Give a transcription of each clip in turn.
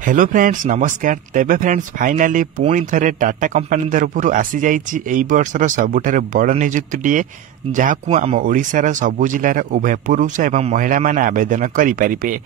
Hello friends नमस्कार। तेबे friends finally पुणी थरे टाटा कंपनी तरफ आसी जाइछि एई वर्षर सबुठारे बड़ नियुक्तिटीए जहाकू आम ओडिशार सबु जिलार उभय पुरुष एवं महिला माने आवेदन करि परिबे।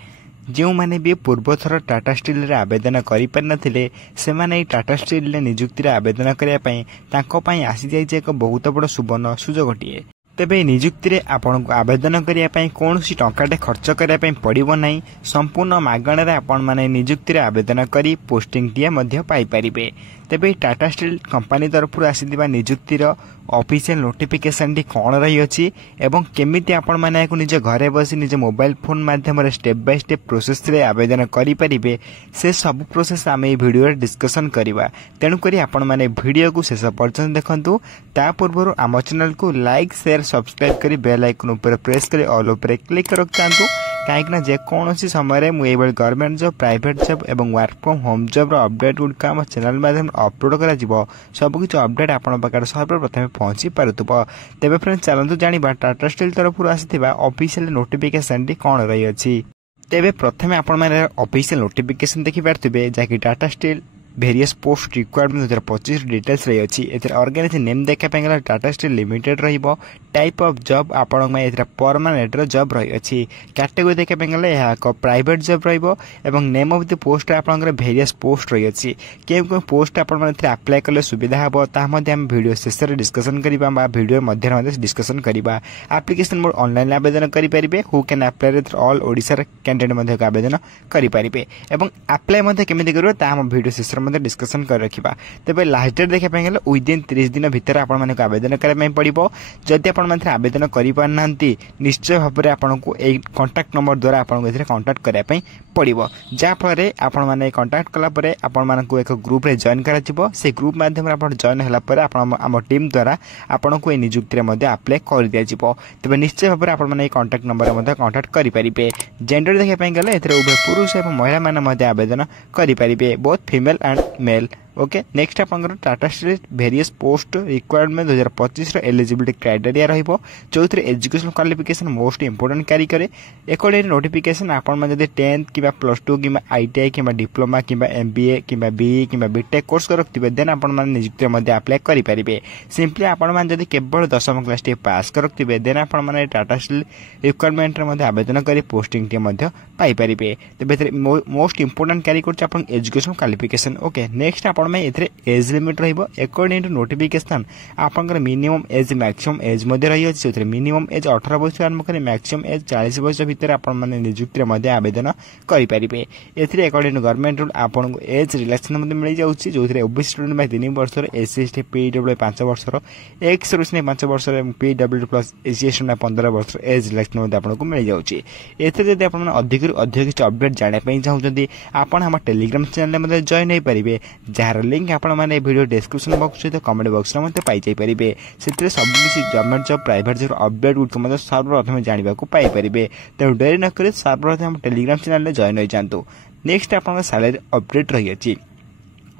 जो माने भी पूर्व थर टाटा स्टील रे आवेदन करि पार नथिले से माने टाटा स्टील रे नियुक्ति रे आवेदन करिया पई तांको पई आसी जाइछि एक बहुत बड़ सुवर्ण सुजोगटीए। तेबे नियुक्ति रे आपण को आवेदन करिया पई कोनोसी टंकाटे खर्च करिया पई पड़िबो नाही। संपूर्ण मागणा रे आपण माने नियुक्ति रे आवेदन करी पोस्टिंग टिया मध्य पाई परिबे। तेबे टाटा स्टील कंपनी तरफ आसीथिबा नियुक्ति रो ऑफिशियल नोटिफिकेशन टी कोन रही अछि एवं केमिति आपण माने एको निज घरे बसी निज मोबाइल फोन माध्यम रे स्टेप बाय स्टेप प्रोसेस रे आवेदन करि परिबे से सब प्रोसेस आमे ए वीडियो रे डिस्कशन करिवा। तेनु करी आपण माने वीडियो को शेष पर्यंत देखंतु। ता पूर्व आम चैनल को लाइक शेयर सब्सक्राइब करी बेल आइकन ऊपर प्रेस करी ऑल ऊपर क्लिक रखतांतु काहेकना जे कोनोसी समय मु एबल गवर्नमेंट जॉब प्राइवेट जॉब एवं वर्क फ्रॉम होम जॉब रो अपडेट गुड आम चैनल माध्यम अपलोड करा जिवो। सब किछ अपडेट आपण पाकर सर्वप्रथम पहुंची पारुतबो। तेबे फ्रेंड्स चलंतु जानिबा टाटा स्टील तरफ आसीथिबा ऑफिशियल नोटिफिकेशन टी कोन रही अछि। तेबे प्रथमे आपण माने ऑफिशियल नोटिफिकेशन देखि पारथिबे जाकि Tata steel various post requirement 2025 details रही अछि। एथर ऑर्गेनाइजेशन नेम देखा पेंगला टाटा स्टील लिमिटेड रहिबो। टाइप ऑफ जॉब आपण में एथर परमानेंट रो जॉब रही अछि। कैटेगरी देखा पेंगला यहा को प्राइवेट जॉब रहिबो एवं नेम ऑफ द पोस्ट आपण वेरियस पोस्ट रही अछि। केउ पोस्ट आपण में एथर अप्लाई करले सुविधा हबो ता मध्ये हम वीडियो शेष रे डिस्कशन करिबा बा वीडियो मध्य मध्ये डिस्कशन करिबा। एप्लीकेशन मोड ऑनलाइन आवेदन करि परिबे। Who can apply with all Odisha candidate मध्ये आवेदन करि परिबे एवं अप्लाई मध्ये केमिति करिवो ता हम वीडियो शेष मध्ये डिस्कशन कर रखिबा। तबे लास्ट डेट देखा पेंगला विदिन 30 दिन भीतर आपण माने आवेदन करे में पड़िबो। जदि आपण माने आवेदन करि पार नांती निश्चय भाबरे आपण को ए कांटेक्ट नंबर द्वारा आपण को एथरे कांटेक्ट करे पई पड़िबो। जा फरे आपण माने कांटेक्ट कला परे आपण माने को एक ग्रुप रे जॉइन करा जिवो। से ग्रुप माध्यम रे आपण जॉइन हला परे आपण हम टीम द्वारा आपण को ए नियुक्ति रे मध्ये अप्लाई कर दिया जिवो। तबे निश्चय भाबरे आपण माने कांटेक्ट नंबर रे मध्ये कांटेक्ट करि परिबे। जेंडर देखा पेंगला एथरे उभय पुरुष एवं महिला माने मध्ये आवेदन करि परिबे both female and male. Okay next आपंकर Tata steel various post requirement 2025 eligibility criteria रहिबो जोथरे education qualification most important carry करे। अकॉर्डिंग नोटिफिकेशन आपण में जदि 10th किबा +2 किबा आईटीआई किबा डिप्लोमा किबा एमबीए किबा बीई किबा बीटेक कोर्स करथिबे देन आपण माने नियुक्ति मध्ये अप्लाई करि परिबे। सिंपली आपण माने जदि केवल 10th क्लास टे पास करथिबे देन आपण माने टाटा स्टील रिक्वायरमेंट रे मध्ये आवेदन करि पोस्टिंग टे मध्ये पाई परिबे। तबे मोस्ट इंपोर्टेंट कैरी करछ आपण एजुकेशन क्वालिफिकेशन। ओके नेक्स्ट आपण में एथरे एज लिमिट रहिबो। अकॉर्डिंग टू नोटिफिकेशन आपनकर मिनिमम एज मैक्सिमम एज मध्ये रही अछि। जोथरे मिनिमम एज 18 वर्ष आरंभ करे मैक्सिमम एज 40 वर्ष भीतर आपण माने नियुक्ति रे मध्ये आवेदन करि परिबे। एथरे अकॉर्डिंग टू गवर्नमेंट रूल आपण को एज रिलैक्सेशन मध्ये मिल जाउछि। जोथरे ओबीसी स्टूडेंट बाय 3 वर्ष रो एससी एसटी पीडब्ल्यू 5 वर्ष रो एक्स सर्विस ने 5 वर्ष रो पीडब्ल्यू प्लस एससी एसटी ने 15 वर्ष एज रिलैक्सेशन मध्ये आपण को मिल जाउछि। एथरे जदि आपण अधिक अधिक अपडेट जाने पई चाहउछन्ती आपण हम टेलीग्राम चैनल मध्ये जॉइन होई परिबे। जार लिंक आपण माने वीडियो डिस्क्रिप्शन बॉक्स सहित कमेंट बॉक्स रे मते पाई जाई परिबे। सेतरे सब किछि government job private job update good मते सर्वप्रथम जानिबा को पाई परिबे। त डेरी न करे सर्वप्रथम टेलीग्राम चैनल रे जॉइन होई जानतु। नेक्स्ट आपण सैलरी अपडेट रही अछि।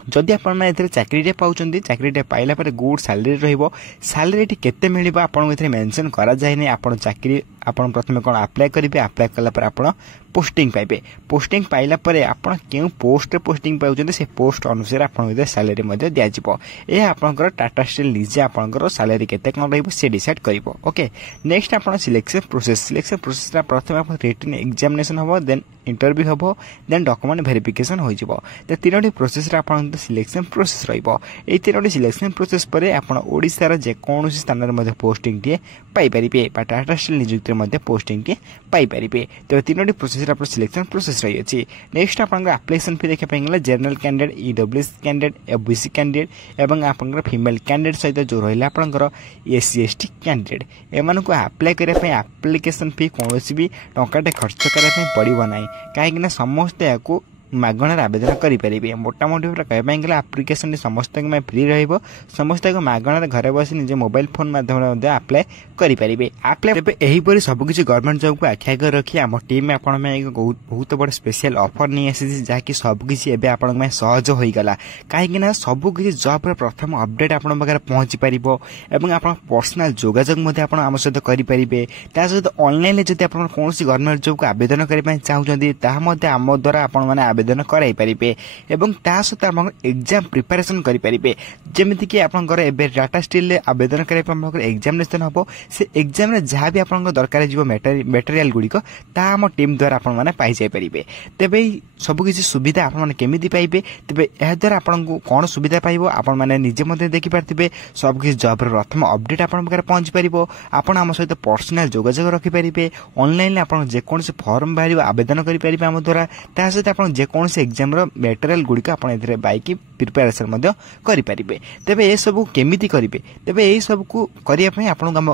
जदि आपण माने एथरे चाकरी पाउचंदी चाकरी पाइला पर गुड सैलरी रहिबो। सैलरी केते मिलिबो आपण एथरे मेंशन करा जाय नै। आपण चाकरी आपण प्रथमे कोन अप्लाई करिवे। अप्लाई कला पर आपण पोस्टिंग पाइबे। पोस्टिंग पाइला पर आपण केउ पोस्ट रे पोस्टिंग पाउचंदी से पोस्ट अनुसार आपण एथरे सैलरी मध्ये दिया जिवो। ए आपनकर टाटा स्टील निजे आपनकर सैलरी केते कोन रहिबो से डिसाइड करिवो। ओके नेक्स्ट आपण सिलेक्शन प्रोसेस रा प्रथमे आपण रिटन एग्जामिनेशन हबो देन इंटरव्यू हबो देन डॉक्यूमेंट वेरिफिकेशन होई जिवो। त तीनोटी प्रोसेस रा आपण सिलेक्शन प्रोसेस रहिबो। ए तीनोटी सिलेक्शन प्रोसेस परे आपण ओडिसा रा जे कोनोसी स्थान रे मध्ये पोस्टिंग टी पाई परिबे बा टाटा स्टील नियुक्ति मध्ये पोस्टिंग टी पाई परिबे। त तीनोटी प्रोसेस रा सिलेक्शन प्रोसेस रही अछि। नेक्स्ट आपण एप्लीकेशन फी देखा पेंगला general candidate EWS candidate ABC candidate एवं आपण फीमेल कैंडिडेट सहित जो रहिला आपण एससी एसटी कैंडिडेट एमान को अप्लाई करे पे एप्लीकेशन फी कोनोसी भी टंकाटे खर्च करे पे पड़िबो नाही। काहे कि समस्त याकू मागणार आवेदन करि परिबे। मोटा मोटी कहबा गेला एप्लीकेशन समस्त में फ्री रहइबो। समस्त को मागणार घरे बसी निजे मोबाइल फोन माध्यम रे अप्लाई करि परिबे। अप्लाई तबे एही परि सब किछि गवर्नमेंट जॉब को आख्या कर रखी हम टीम में आपण में एक बहुत बड़ स्पेशल ऑफर नहीं आसी जा कि सब किछि एबे आपण में सहज होई गला। काहे कि सब किछि जॉब रे प्रथम अपडेट आपण बगर पहुंची परिबो एवं आपण पर्सनल जोगाजोग मध्ये आपण हम सहित करि परिबे। ता सहित ऑनलाइन जदि आपण कोनोसी गवर्नमेंट जॉब को आवेदन करि पय चाहउछन्ती ता मध्ये हम द्वारा आपण माने आवेदन कराई पारिबे एवं ता सहित आप एग्जाम प्रिपरेशन करि पारिबे जेमिति कि आपनकर एबे टाटा स्टील ले आवेदन करे आपनकर एग्जामिनेशन हबो से एग्जाम रे जहाँ भी आपनकर दरकार जीवो मटेरियल गुड़िक ता हम टीम द्वारा आपण माने पाई जाय पारिबे तेबे सब किसी सुविधा आपण माने केमिति पाइबे तेबे एहा द्वारा आपनको कोन सुविधा पाइबो आपण माने निजे मध्ये देखि पारतिबे सब किसी जॉब रे प्रथम अपडेट आपण पाखरे पहुंच पारिबो आपण हम सहित पर्सनल जोगाजोग रखि पारिबे ऑनलाइन आपण जे कोन से फॉर्म बाहरी आवेदन करि पारिबे हम द्वारा ता सहित आपण जे कोन से एग्जाम रो मटेरियल गुड़िक आपण एथिरे बाइक प्रिपरेशन मध्ये करि पारिबे तेबे ए सब केमिति करिवे तेबे ए सब को करिया पई आपण हम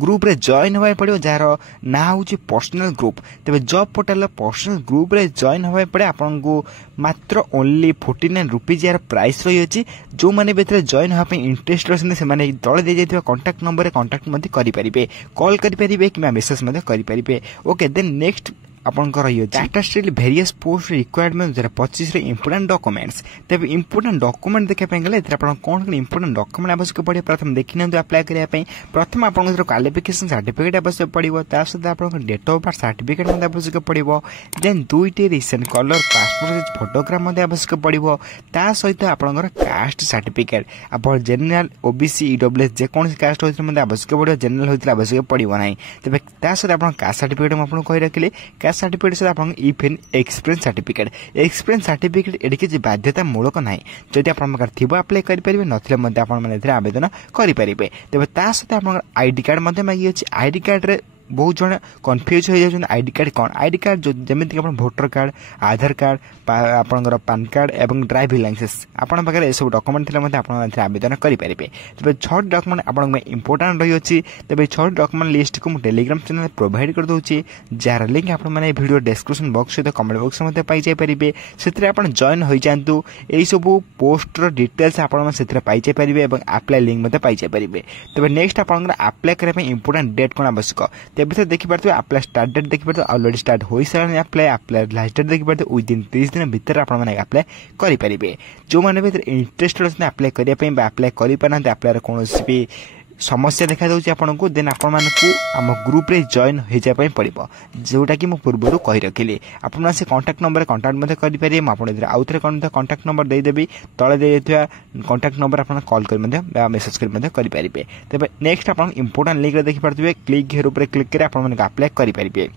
ग्रुप रे जॉइन होय पड़ियो जार ना होची पर्सनल ग्रुप तेबे जॉब पोर्टल पर्सनल ग्रुप रे जॉइन होय पड़े आपण को मात्र ओनली 49 रुपीज यार प्राइस रही अछि जो माने बेतरे जॉइन होय पई इंटरेस्ट रसने से माने तळे दे जायतिबा कांटेक्ट नंबर रे कांटेक्ट मध्ये करि परिबे कॉल करि परिबे कि मेसेज मध्ये करि परिबे ओके देन नेक्स्ट आपनकर रही Tata steel various post requirement 2025 रे इंपोर्टेंट डॉक्यूमेंट्स तेबे इंपोर्टेंट डॉक्यूमेंट देखा पे गले एथरा आपण कोन इंपोर्टेंट डॉक्यूमेंट आवश्यक पड़े प्रथम देखिन अप्लाई करिया पे प्रथम आपण क्वालिफिकेशन सर्टिफिकेट आवश्यक पड़िबो ता सहित आपण डेट ऑफ बर्थ सर्टिफिकेट मध्ये आवश्यक पड़िबो देन दुईटी recent colour passport size photograph मध्ये आवश्यक पड़िबो ता सहित आपनकर कास्ट सर्टिफिकेट आपण जनरल ओबीसी ईडब्ल्यूएस जे कोन कास्ट होइत्र मध्ये आवश्यक पड़िबो जनरल होइत्र आवश्यक पड़िबो नाही तेबे ता सहित आपण कास्ट सर्टिफिकेट आपण कहि रखिले सर्टिफिकेट से आपन इफेन एक्सपीरियंस सर्टिफिकेट एडी कि बाध्यता मूलक नाही जदि आपन मगर थिबो अप्लाई करि परिबे नथिले मध्ये आपन माने एथिरे आवेदन करि परिबे तेबे ता सहित आपन आईडी कार्ड मध्ये मागी अछि आईडी कार्ड रे बहुत जन कन्फ्यूज हो जाउछन आईडी कार्ड कोन आईडी कार्ड जो जेमिति आपन वोटर कार्ड आधार कार्ड आपनकर पैन कार्ड एवं ड्राइविंग लाइसेंस आपन पाखरे ए सब डॉक्यूमेंट थिले मध्ये आपन एथिरे आवेदन करि परिबे तेबे 6 डॉक्यूमेंट आपन में इंपोर्टेंट रही अछि तेबे 6 डॉक्यूमेंट लिस्ट को टेलीग्राम चैनल प्रोवाइड कर दोछि जार लिंक आपन माने वीडियो डिस्क्रिप्शन बॉक्स सहित कमेंट बॉक्स मध्ये पाई जाय परिबे सेथिरे आपन जॉइन होई जानतु एई सब पोस्ट रो डिटेल्स आपन माने सेथिरे पाई जाय परिबे एवं अप्लाई लिंक मध्ये पाई जाय परिबे तेबे नेक्स्ट आपन अप्लाई करे पे इंपोर्टेंट डेट कोन आवश्यक तेबे देखि पारते अप्लाई स्टार्ट डेट देखि पारते ऑलरेडी स्टार्ट होई सारा अप्लाई लास्ट डेट देखि पारते विदिन 30 दिन भीतर आपण माने अप्लाई करि परिबे जो माने भीतर इंटरेस्टेड अछि अप्लाई करिया पई बा अप्लाई करि पारनते अप्लाई कोनोसी भी समस्या देखा जाउछि आपण को देन आपण मानकू हम ग्रुप रे जॉइन हो जाय पई पड़िबो जोटा कि मो पूर्वरु कहि रखिली आपण से कांटेक्ट नंबर कांटेक्ट मध्ये करि परिबे म आपण इधर आउथरे कांटेक्ट नंबर दे देबी तळे दे देथिया कांटेक्ट नंबर आपण कॉल कर मध्ये बा मेसेज कर मध्ये करि परिबे तबे नेक्स्ट आपण इंपोर्टेंट लिंक रे देखि परथिबे क्लिक हेर ऊपर क्लिक करे आपण माने अप्लाई करि परिबे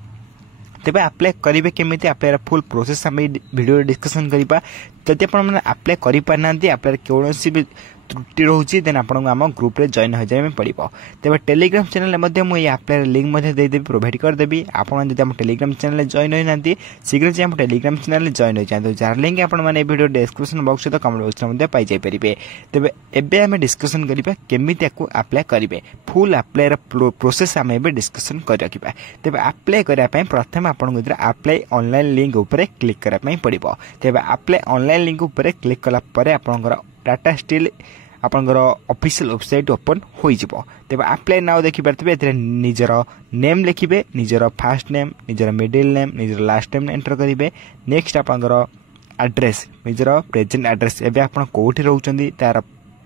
तेबे अप्लाई करिवे केमिति अप्लाई फुल प्रोसेस हम वीडियो डिस्कशन करिबा जदि आपण माने अप्लाई करि पारनांती अप्लाई कोनोसी भी त्रुटि रोची देन आपण आम ग्रुप रे जॉइन हो जाय पड़िबो तेबे टेलीग्राम चैनल मध्ये मु ये अप्लाई लिंक मध्ये दे देबी प्रोवाइड कर देबी आपण जदि हम टेलीग्राम चैनल जॉइन होई नांती शीघ्र जे हम टेलीग्राम चैनल जॉइन हो जांतो जार लिंक आपण माने वीडियो डिस्क्रिप्शन बॉक्स तो कमेंट बॉक्स मध्ये पाई जाय परिबे तेबे एबे हम डिस्कशन करिबा केमिति याकू अप्लाई करिवे फुल अप्लाई रो प्रोसेस हम एबे डिस्कशन कर रखिबा तेबे अप्लाई करिया पय प्रथम आपण को अप्लाई ऑनलाइन लिंक ऊपर क्लिक करा पय पड़िबो तेबे अप्लाई ऑनलाइन लिंक ऊपर क्लिक कला परे आपनकर टाटा स्टील आपनकर ऑफिशियल वेबसाइट ओपन होई जिवो तेबे अप्लाई नाउ देखि परतबे एतरे निजर नेम लिखिबे निजर फर्स्ट नेम निजर मिडिल नेम निजर लास्ट नेम एंटर करिवे नेक्स्ट आपनकर एड्रेस निजर प्रेजेंट एड्रेस एबे आपन कोठी रहउचंदी तार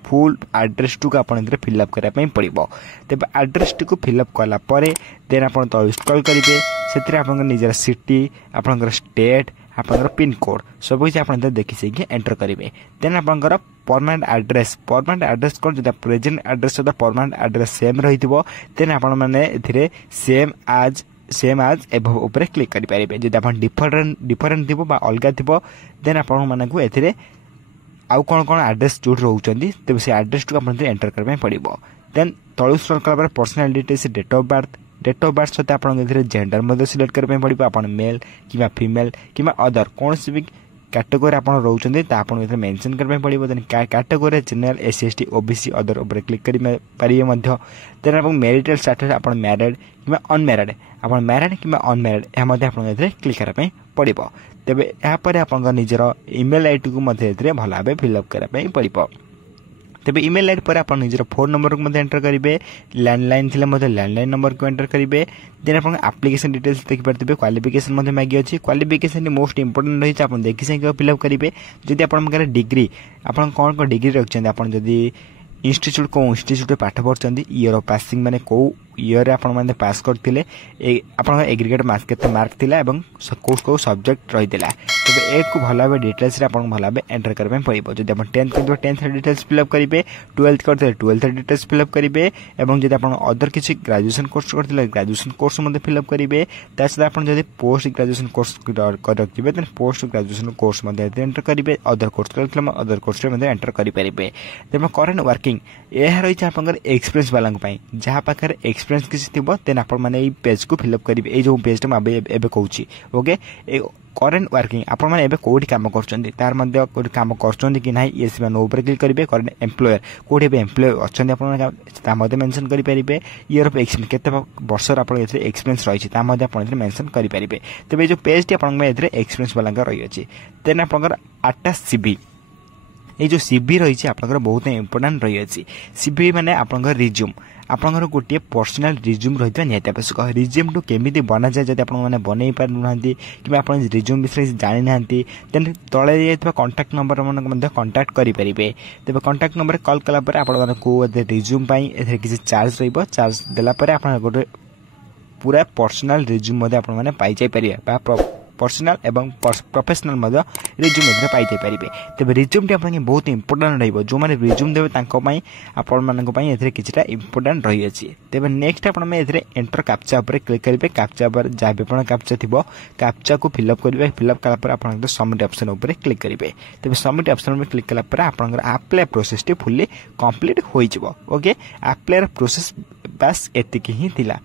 फुल एड्रेस टू आपण इधर फिल अप करा पई पड़िबो तेबे एड्रेस टू को फिल अप कला परे देन आपण तो इंस्टॉल करिवे सेतरे आपन निजर सिटी आपन स्टेट आपन पिन कोड सब किसी आप देखी से एंटर करेंगे देन आप परमानेंट एड्रेस कौन जो प्रेजेंट एड्रेस सहित परमानेंट एड्रेस सेम रही देन आपण मैंने सेम आज एभव ऊपर क्लिक करि पारिबे जदि आपण डिफरेंट थिबो बा अलगा थिबो देन आपण मानकू एथिरे आउ कौन एड्रेस जो रोचंदी तेबे से एड्रेस टू आपण एंटर करबे पड़िबो देन तळु स्क्रॉल कला पर personal details date of birth सहित आप जेंडर मध्य सिलेक्ट करबे पड़िबो आपण मेल किबा फीमेल किबा अदर कौन भी कैटेगरी आप रोचंदी ता आपण एथे मेंशन करबे पड़िबो then category general SC ST OBC other ऊपर क्लिक करि पारिबे मध्य देन आपण मैरिटल स्टेटस आपण मैरिड किबा अनमैरिड आपण मैरिड किबा अनमैरिड ए मध्य आपण एथे क्लिक करबे पड़िबो तेबे या पर आपण निजर ईमेल आईडी को मध्य एथे भला भाबे फिल अप करबे पड़िबो तेबे ईमेल आईडी पर आपण निजर फोन नंबर को मध्य एंटर करिवे लैंडलाइन थिले मध्य लैंडलाइन नंबर को एंटर करिवे देन आपण एप्लीकेशन डिटेल्स देखि परतिबे क्वालिफिकेशन मध्य मागी अछि क्वालिफिकेशन मोस्ट इंपोर्टेंट रही आपण देखि से फिल अप करिवे जदि आपण मगर डिग्री आपण कोन डिग्री रखछन आपण जदि इंस्टीट्यूट को इंस्टीट्यूट पाठ पढ़छन ईयर ऑफ पासिंग माने को ईयर आपण माने पास करथिले आपण एग्रीगेट मार्क्स केते मार्क थिला एवं को सब्जेक्ट रही दिला तेज एक भल भाव डिटेल्स आप भल भाव एंटर करने पड़ो। जब आप 10th कर 10th डिटेल्स फिलअप करेंगे, 12th करते 12th डिटेल्स फिलअप करेंगे, और जब आप अदर किसी ग्रेजुएशन कोर्स करते ग्रेजुएशन कोर्स फिलअप करेंगे। सहित आप पोस्ट ग्रेजुएशन कोर्स रखिए तो पोस्ट ग्रेजुएशन कोर्स एंटर करेंगे, अदर कोर्स कर अदर कोर्स एंटर करेंगे। तेज करेन्ट वर्किंग यह रही आप एक्सपीरियंस वाला जहाँ पाखे एक्सपीरियंस किसी थी देन आपने पेज को फिलअप करेंगे। ये जो पेज एवं कहूँ ओके करेन्ट वर्किंग आप कौटी कम कर कम कर येस नो पर क्लिक करेंगे। करेन्ट एम्प्लॉयर कौटी एम्प्लॉय अच्छा मेंशन करेंगे। ईयर ऑफ एक्सपीरियंस केते वर्ष आप एक्सपीरियंस रही है मेंशन करेंगे। तेज जो पेज टी एक्सपीरियंस वाला रही है। देन आप आटा सीवी ये जो सीवी रही है बहुत इंपोर्टाट रही है। सीवी माने आपंकर रिज्यूम आपंकर गोटे पर्सनाल रिज्यूम रही निहत आवश्यक। रिज्यूम टू केमी बना जाए जब आपने बनई पारना कि आप रिज्यूम विषय जानी ना देन तले कंटाक्ट नंबर मान कंटाक्ट करेंगे। तेज कंटाक्ट नंबर कॉल कलापर आपको रिज्यूम किसी चार्ज चार्ज देलापर आप गोटे पूरा पर्सनाल रिज्यूम पाई जापर पर्सनाल एवं प्रोफेशनल रिज्यूम पाई जापर। तेज रिज्यूम टी आप बहुत इंपोर्टाट रही जो मैंने रिज्यूम देवे आपण किसी इंपोर्टाट रही है। तेज नेक्स्ट आप एंटर कैप्चा उपर क्लिक करेंगे। कैप्चा पर जहाँ भी आप कैप्चा थी कैप्चा को फिलअप करेंगे। फिलअप कलापर आप सबमिट ऑप्शन उपर क्लिक करेंगे। तेज सबमिट ऑप्शन में क्लिक कलापर आप apply process T fully complete हो ओके। अप्लाई प्रोसेस बास एतिकी ही थिला।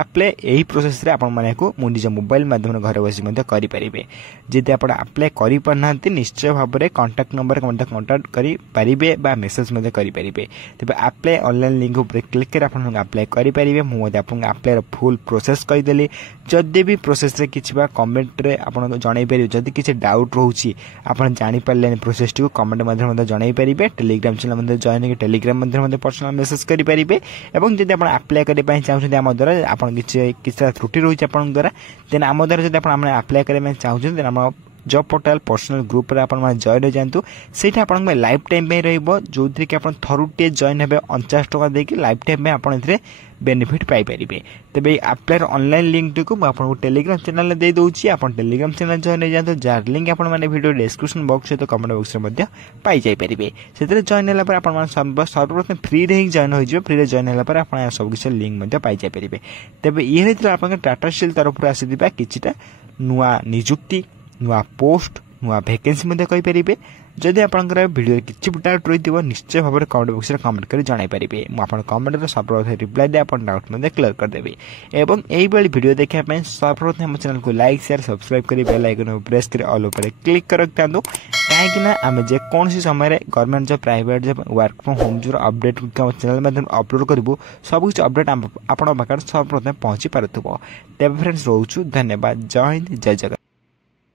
अप्लाई यही प्रोसेस रे आपण माने को निज मोबाइल माध्यम घर बसी करेंगे। जदि आप अप्लाई कर पारना निश्चय भाव में कंटाक्ट नंबर कंटाक्ट करेंगे मेसेज करेंगे। तेज अप्लाई ऑनलाइन लिंक उपर क्लिक कर अप्लाई करेंगे। मुझे आपको अप्लाई फुल प्रोसेस कहीदेली। जदि भी प्रोसेस रे किछि बा कमेंट रे आपन जणाई पारे। जदि किछि डाउट रोची आपन जानि पारले प्रोसेस टी को कमेंट माध्यम जणाई पारे। टेलीग्राम चैनल में जॉइन टेलीग्राम माध्यम पर्सनल मेसेज करेंगे। और जब आप अप्लाई करने चाहते आम द्वारा आप किसी त्रुटि रही है द्वारा देन आम द्वारा जब अप्लाई करने चाहते देन आम जॉब पोर्टल पर्सनल ग्रुप रे आपण जॉइन हो जातु। से आप लाइफ टाइम में जो थी कि आप थरुटे जॉइन हे 49 टका देकी लाइफ टाइम में आप बेनिफिट पाई पारे। तेज अप्लाई ऑनलाइन लिंक टी को आपको टेलीग्राम चैनल दे दूसरी आप टेलीग्राम चैनल जॉइन हो जातु जार लिंक आपने वीडियो डिस्क्रिप्शन बॉक्स सहित कमेंट बॉक्स में पाई जापरेंगे। से जॉइन होगा आप सर्वप्रथम फ्री रे जॉइन हो फ्री जॉइन होगा आप सबकि लिंक पाई जापरेंगे। तेज ये रही आप टाटा स्टील तरफ आसीथिबा किछिटा नुआ निजुक्ति नुआ पोस्ट नुआ वैकेंसी कहींपारे। जदि आपंकर वीडियो किसी डाउट रही निश्चय भाव में कमेंट बॉक्स में कमेंट कर जन पारे। मुझे कमेंट सर्वप्रथम रिप्लाई दे आप डाउट क्लियर करदेवी। एवं यही वीडियो देखापी सर्वप्रथम हम चैनल को लाइक शेयर सब्सक्राइब कर बेल आइकन प्रेस कर ऑल उपर क्लिक कर रखता कहीं आम जेकोसी समय government job private job work from home जो अपडेट चैनल माध्यम अपलोड करूँ सबकि अपडेट आप सर्वप्रथम पहुंची पार्थ। तेज फ्रेंड्स रोचु धन्यवाद। जय हिंद जय जगन्नाथ।